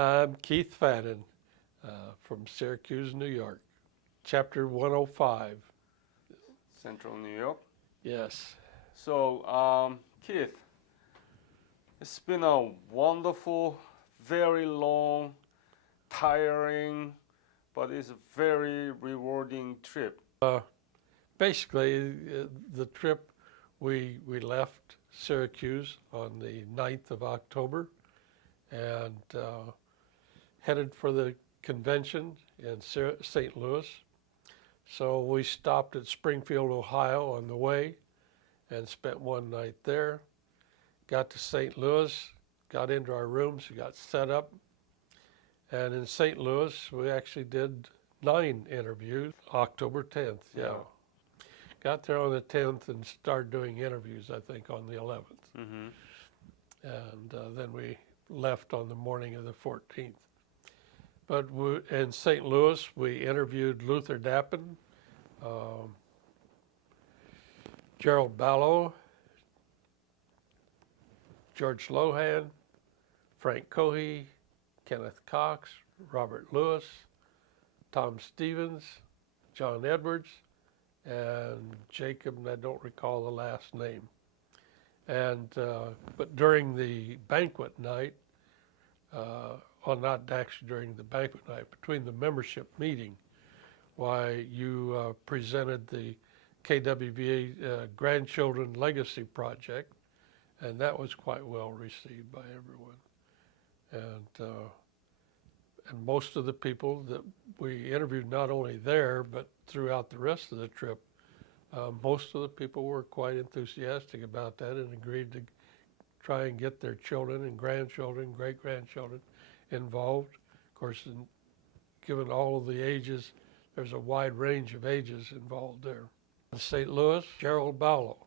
I'm Keith Fannon from Syracuse, New York, Chapter 105. Central New York. Yes. So, Keith, it's been a wonderful, very long, tiring, but it's a very rewarding trip. Basically, the trip, we left Syracuse on the 9th of October and headed for the convention in St. Louis. So we stopped at Springfield, Ohio on the way and spent one night there. Got to St. Louis, got into our rooms, got set up. And in St. Louis, we actually did 9 interviews, October 10th, yeah. Got there on the 10th and started doing interviews, I think, on the 11th. Mm-hmm. And then we left on the morning of the 14th. But in St. Louis, we interviewed Luther Dappen, Gerald Ballo, George Lohan, Frank Cohey, Kenneth Cox, Robert Lewis, Tom Stevens, John Edwards, and Jacob, and I don't recall the last name. And but during the banquet night, well, not actually during the banquet night, between the membership meeting, why you presented the KWVA Grandchildren Legacy Project, and that was quite well received by everyone. And most of the people that we interviewed, not only there, but throughout the rest of the trip, most of the people were quite enthusiastic about that and agreed to try and get their children and grandchildren, great-grandchildren involved. Of course, given all of the ages, there's a wide range of ages involved there. In St. Louis, Gerald Ballo,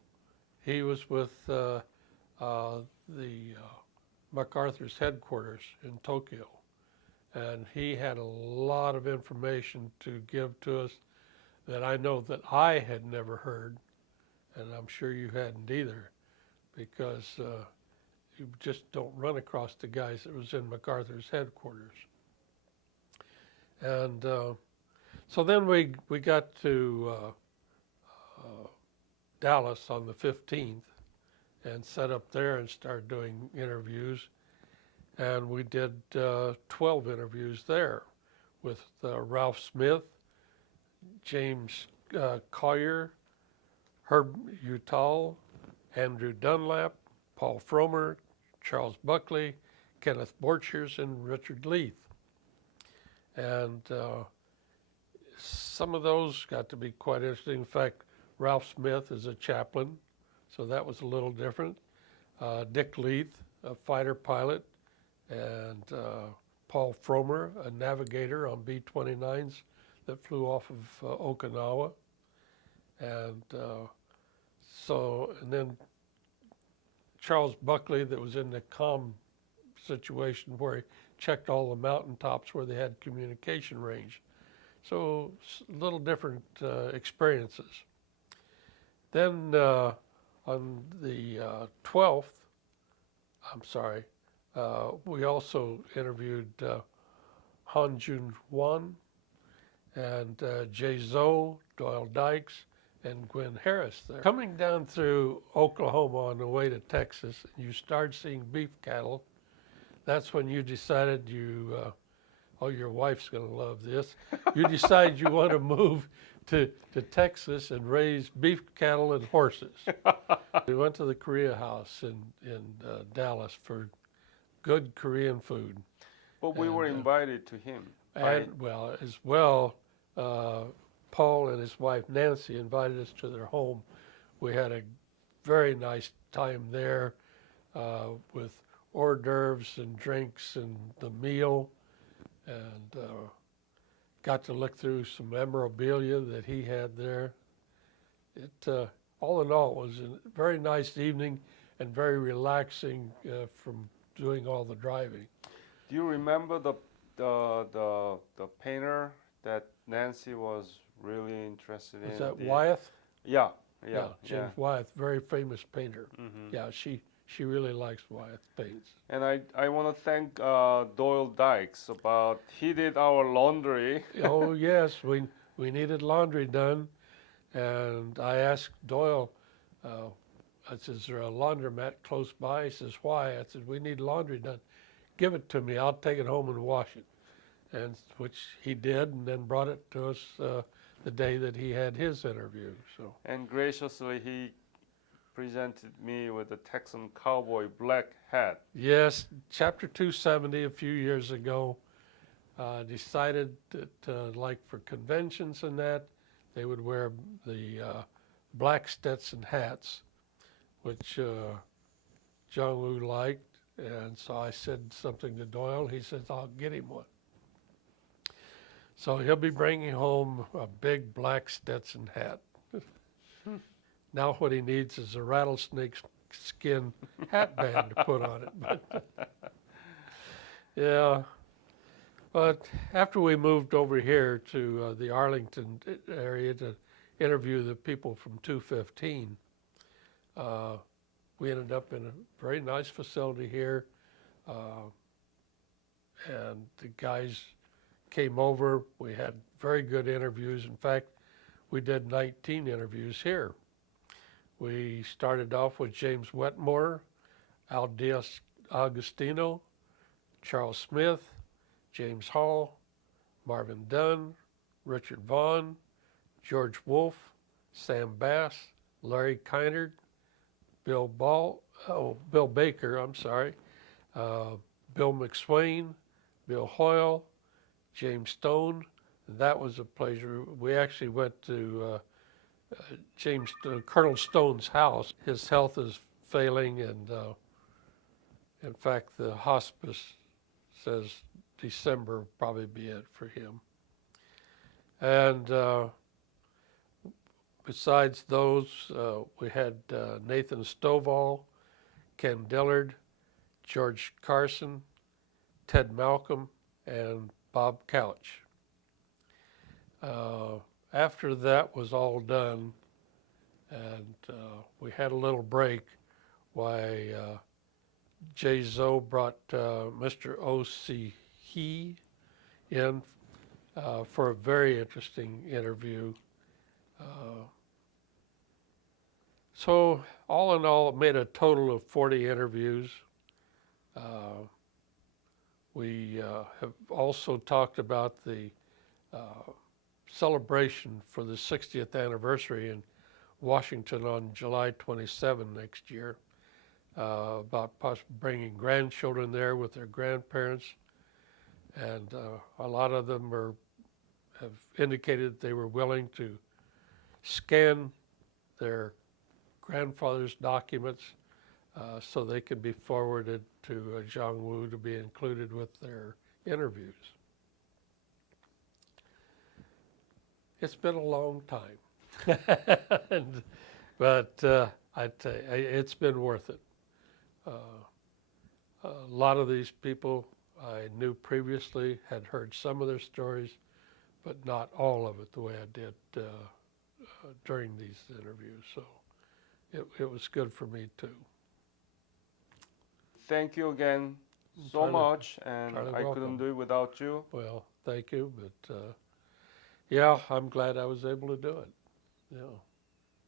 he was with the MacArthur's headquarters in Tokyo, and he had a lot of information to give to us that I know that I had never heard, and I'm sure you hadn't either, because you just don't run across the guys that was in MacArthur's headquarters. And so then we got to Dallas on the 15th and set up there and started doing interviews. And we did 12 interviews there with Ralph Smith, James Collier, Herb Utall, Andrew Dunlap, Paul Fromer, Charles Buckley, Kenneth Borchers, and Richard Leith. And some of those got to be quite interesting. In fact, Ralph Smith is a chaplain, so that was a little different. Dick Leith, a fighter pilot, and Paul Fromer, a navigator on B-29s that flew off of Okinawa. And and then Charles Buckley, that was in the comm situation where he checked all the mountaintops where they had communication range. So little different experiences. Then on the 12th, we also interviewed Han Jun Won and Jay Zoe, Doyle Dykes, and Gwen Harris there. Coming down through Oklahoma on the way to Texas, you start seeing beef cattle. That's when you decided your wife's going to love this. You decide you want to move to Texas and raise beef cattle and horses. We went to the Korea House in Dallas for good Korean food. But we were invited to him. And Paul and his wife Nancy invited us to their home. We had a very nice time there with hors d'oeuvres and drinks and the meal, and got to look through some memorabilia that he had there. It all in all, it was a very nice evening and very relaxing from doing all the driving. Do you remember the painter that Nancy was really interested in? Is that Wyeth? Yeah. James Wyeth, very famous painter. Mm-hmm. Yeah, she she really likes Wyeth's paints. And I want to thank Doyle Dykes about he did our laundry. Oh yes, we needed laundry done, and I asked Doyle. I said, "Is there a laundromat close by?" He says, "Why?" I said, "We need laundry done. Give it to me. I'll take it home and wash it." And which he did, and then brought it to us the day that he had his interview. So. And graciously he presented me with a Texan cowboy black hat. Yes, Chapter 270 a few years ago decided that, like for conventions and that, they would wear the black Stetson hats, which John Woo liked. And so I said something to Doyle. He says, "I'll get him one." So he'll be bringing home a big black Stetson hat. Now what he needs is a rattlesnake skin hat band to put on it. But, yeah. But after we moved over here to the Arlington area to interview the people from 215, we ended up in a very nice facility here. And the guys came over. We had very good interviews. In fact, we did 19 interviews here. We started off with James Wetmore, Al Diaz Agostino, Charles Smith, James Hall, Marvin Dunn, Richard Vaughn, George Wolfe, Sam Bass, Larry Kynard, Bill Baker, Bill McSwain, Bill Hoyle, James Stone. That was a pleasure. We actually went to Colonel Stone's house. His health is failing, and in fact, the hospice says December will probably be it for him. And besides those, we had Nathan Stovall, Ken Dillard, George Carson, Ted Malcolm, and Bob Couch. After that was all done, and we had a little break, why Jay Zoe brought Mr. O.C. He in for a very interesting interview. So all in all, it made a total of 40 interviews. We have also talked about the celebration for the 60th anniversary in Washington on July 27 next year, about bringing grandchildren there with their grandparents, and a lot of them have indicated they were willing to scan their grandfather's documents so they could be forwarded to John Woo to be included with their interviews. It's been a long time, but I tell you, it's been worth it. A lot of these people I knew previously, had heard some of their stories, but not all of it the way I did during these interviews. So it was good for me too. Thank you again so much, and I couldn't do it without you. Well, thank you, but yeah, I'm glad I was able to do it. Yeah.